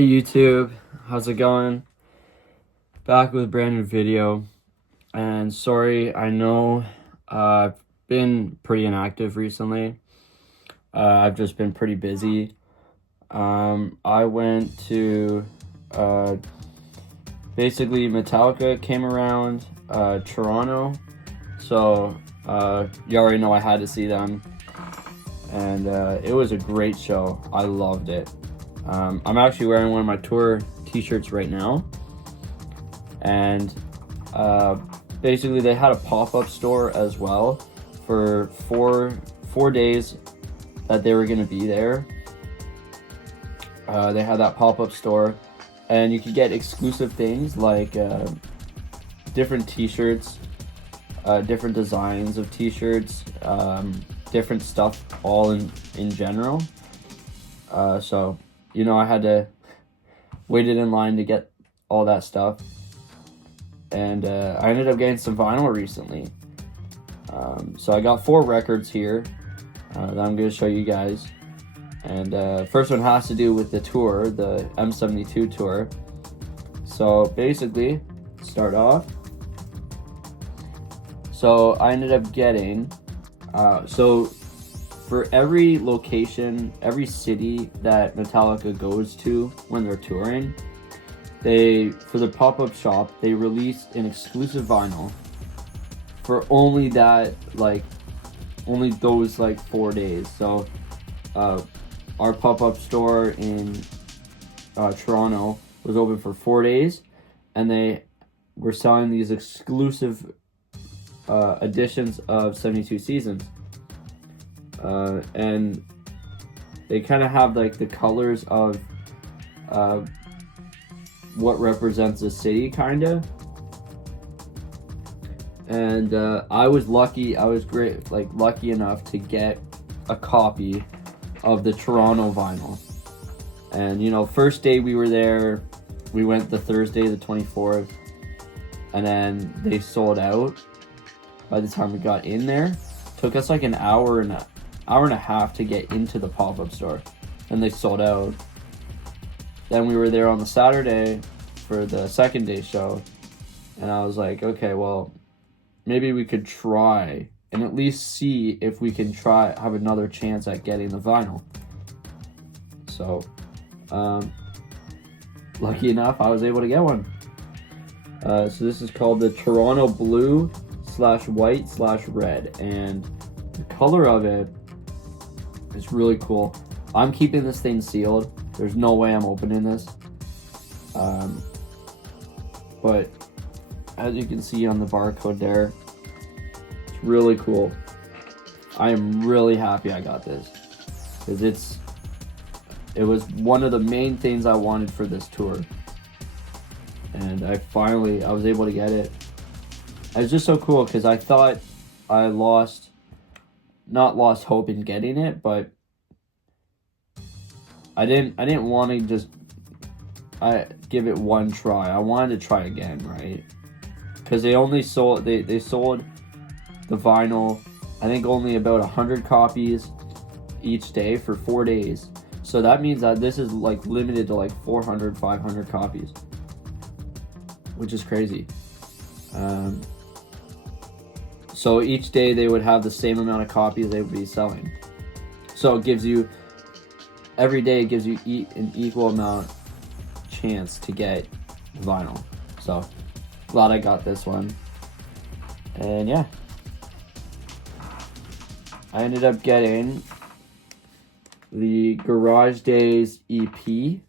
Hey YouTube, how's it going? Back with a brand new video. And sorry, I know I've been pretty inactive recently. I've just been pretty busy. I went to basically Metallica came around Toronto, so you already know I had to see them, and it was a great show. I loved it. I'm actually wearing one of my tour t-shirts right now, and basically they had a pop-up store as well for four days that they were going to be there. They had that pop-up store, and you could get exclusive things like different t-shirts, different designs of t-shirts, different stuff all in general. So you know, I had to waited in line to get all that stuff, and I ended up getting some vinyl recently. So I got 4 records here that I'm going to show you guys, and first one has to do with the tour, the M72 tour. So basically, start off. So I ended up getting for every location, every city that Metallica goes to when they're touring, for the pop-up shop, they release an exclusive vinyl for only those 4 days. So our pop-up store in Toronto was open for 4 days, and they were selling these exclusive editions of 72 Seasons. And they kind of have the colors of what represents the city, kind of. And I was lucky enough to get a copy of the Toronto vinyl. And you know, first day we were there, we went the Thursday the 24th, and then they sold out by the time we got in there. Took us an hour and a half to get into the pop-up store, and they sold out. Then we were there on the Saturday for the second day show, and I was like, okay, well, maybe we could try and at least see if we can have another chance at getting the vinyl. So lucky enough, I was able to get one. So this is called the Toronto Blue /White/Red, and the color of it is really cool. I'm keeping this thing sealed. There's no way I'm opening this. But as you can see on the barcode there, it's really cool. I am really happy I got this, because it was one of the main things I wanted for this tour, and I was able to get it. It was just so cool, because I thought I not lost hope in getting it, but I didn't want to just give it one try. I wanted to try again, right? Because they sold the vinyl, I think only about 100 copies each day for 4 days. So that means that this is limited to 400, 500 copies, which is crazy. So each day they would have the same amount of copies they would be selling. So every day it gives you an equal amount chance to get vinyl. So glad I got this one. And yeah, I ended up getting the Garage Days EP,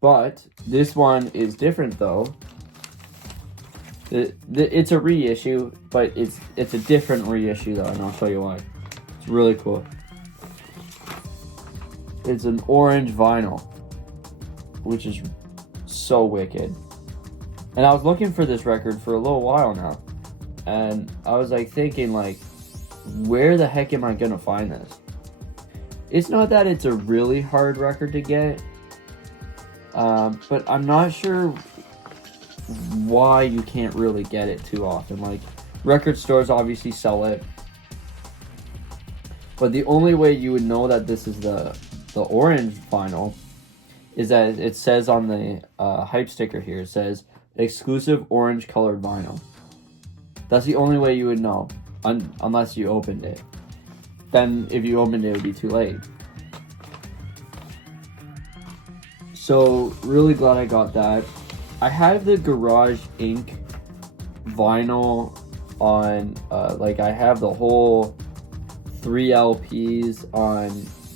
but this one is different though. It's a reissue, but it's a different reissue though, and I'll show you why. It's really cool. It's an orange vinyl, which is so wicked. And I was looking for this record for a little while now, and I was thinking where the heck am I gonna find this? It's not that it's a really hard record to get, but I'm not sure why you can't really get it too often. Record stores obviously sell it, but the only way you would know that this is the orange vinyl is that it says on the hype sticker here, it says exclusive orange colored vinyl. That's the only way you would know, unless you opened it. Then if you opened it, it would be too late. So really glad I got that. I have the Garage Inc. vinyl on, like I have the whole 3 LPs on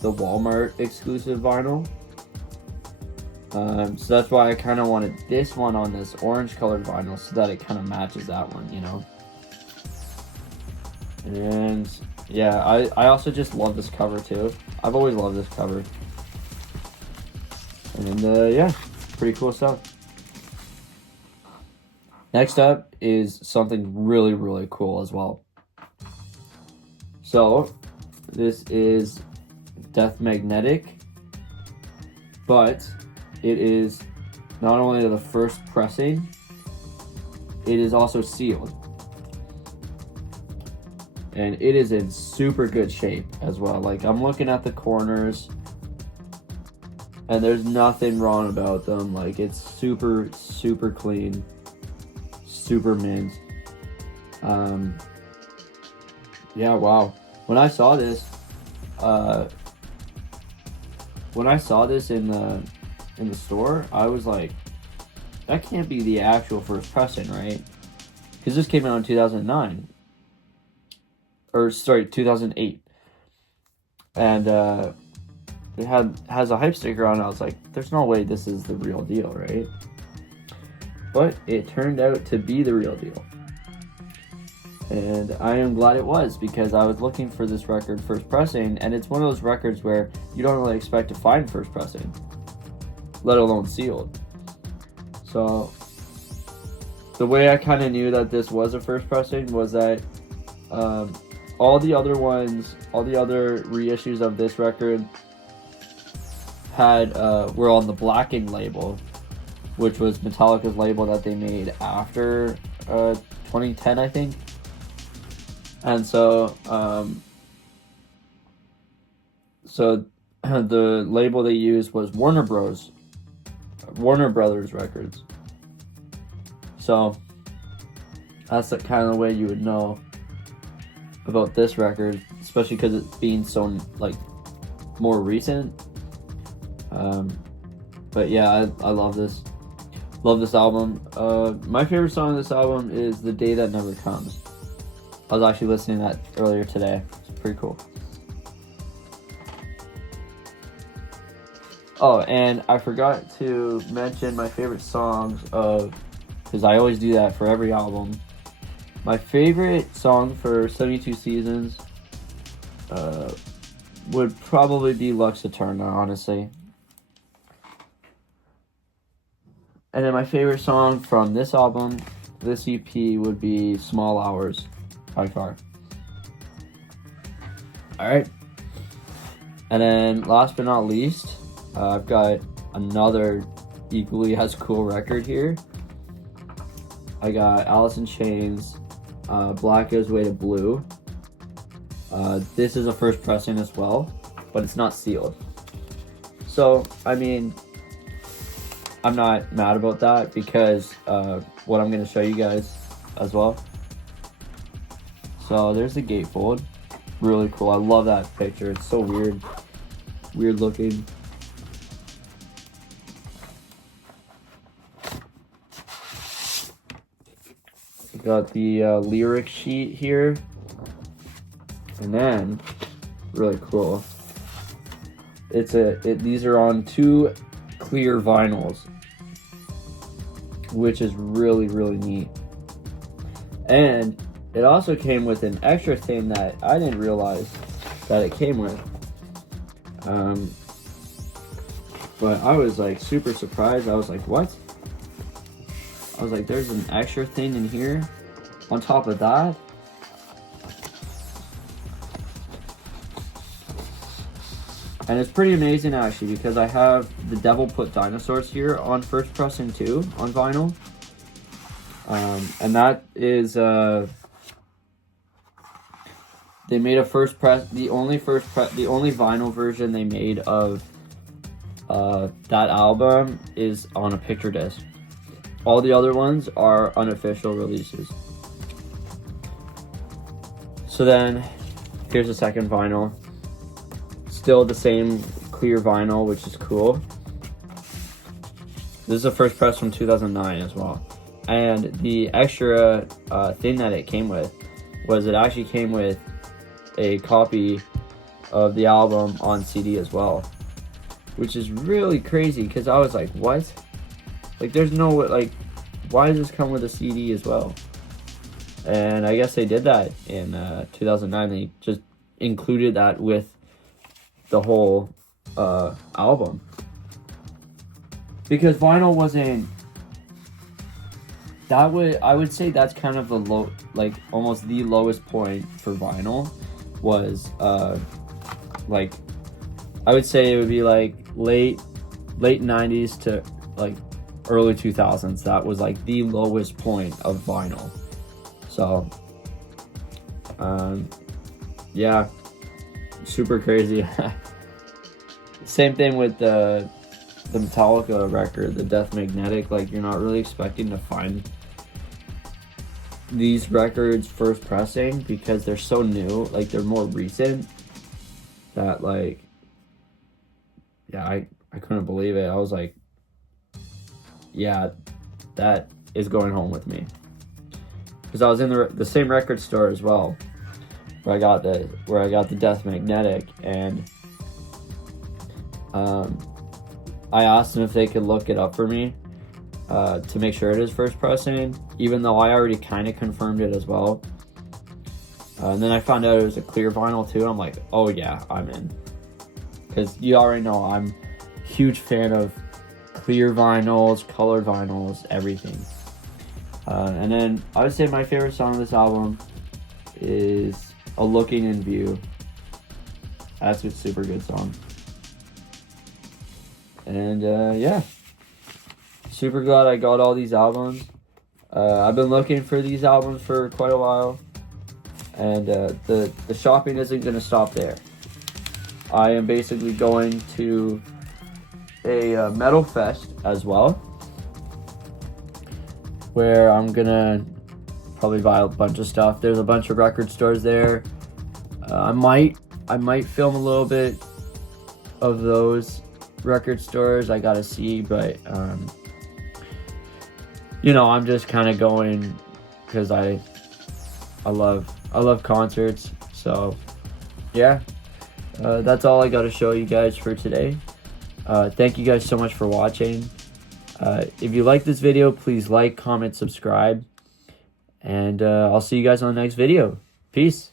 the Walmart exclusive vinyl. So that's why I kind of wanted this one on this orange colored vinyl so that it kind of matches that one, you know. And yeah, I also just love this cover too. I've always loved this cover. And yeah, pretty cool stuff. Next up is something really, really cool as well. So this is Death Magnetic, but it is not only the first pressing, it is also sealed. And it is in super good shape as well. Like, I'm looking at the corners and there's nothing wrong about them. Like, it's super, super clean, super mint. Yeah, wow. When I saw this in the store, I was like, that can't be the actual first pressing, right? Because this came out in 2009. Or sorry, 2008. And it has a hype sticker on it. I was like, there's no way this is the real deal, right? But it turned out to be the real deal. And I am glad it was, because I was looking for this record first pressing, and it's one of those records where you don't really expect to find first pressing, let alone sealed. So the way I kind of knew that this was a first pressing was that all the other reissues of this record were on the Blackened label, which was Metallica's label that they made after 2010, I think. And so the label they used was Warner Brothers Records. So that's the kind of the way you would know about this record, especially because it's being so like more recent. But yeah, I love this album. My favorite song on this album is The Day That Never Comes. I was actually listening to that earlier today. It's pretty cool. Oh, and I forgot to mention my favorite songs because I always do that for every album. My favorite song for 72 Seasons would probably be Lux Eterna, honestly. And then my favorite song from this album, this EP, would be Small Hours by far. Alright. And then last but not least, I've got another equally as cool record here. I got Alice in Chains, Black Goes Way to Blue. This is a first pressing as well, but it's not sealed. So, I mean, I'm not mad about that because what I'm going to show you guys as well. So there's the gatefold. Really cool. I love that picture. It's so weird. Weird looking. Got the lyric sheet here. And then, really cool. These are on 2 clear vinyls, which is really, really neat. And it also came with an extra thing that I didn't realize that it came with. But I was like super surprised. I was like, what? I was like, there's an extra thing in here on top of that? And it's pretty amazing actually, because I have The Devil Put Dinosaurs here on first pressing too, on vinyl. And that is, they made a first press, the only vinyl version they made of that album is on a picture disc. All the other ones are unofficial releases. So then, here's the second vinyl. Still the same clear vinyl, which is cool. This is a first press from 2009 as well. And the extra thing that it came with was it actually came with a copy of the album on CD as well, which is really crazy because I was like, what? Like, there's no, like, why does this come with a CD as well? And I guess they did that in 2009. They just included that with the whole album. Because vinyl wasn't... I would say that's kind of the low, like, almost the lowest point for vinyl was, like, I would say it would be, like, late 90s to, like, early 2000s. That was, like, the lowest point of vinyl. So, yeah, super crazy. Same thing with the Metallica record, the Death Magnetic. Like, you're not really expecting to find these records first pressing because they're so new, like, they're more recent, that, like, yeah, I couldn't believe it. I was like, yeah, that is going home with me. Because I was in the same record store as well, where I got the Death Magnetic, and I asked them if they could look it up for me to make sure it is first pressing, even though I already kind of confirmed it as well. And then I found out it was a clear vinyl too. I'm like, oh yeah, I'm in. Because you already know I'm a huge fan of clear vinyls, colored vinyls, everything. And then I would say my favorite song of this album is A Looking in View. That's a super good song. And yeah, super glad I got all these albums. I've been looking for these albums for quite a while, and the shopping isn't going to stop there. I am basically going to a metal fest as well, where I'm gonna probably buy a bunch of stuff. There's a bunch of record stores there. I might film a little bit of those record stores. I gotta see, but you know, I'm just kind of going because I love concerts. So yeah, that's all I got to show you guys for today. Thank you guys so much for watching. If you like this video, please like, comment, subscribe, and I'll see you guys on the next video. Peace.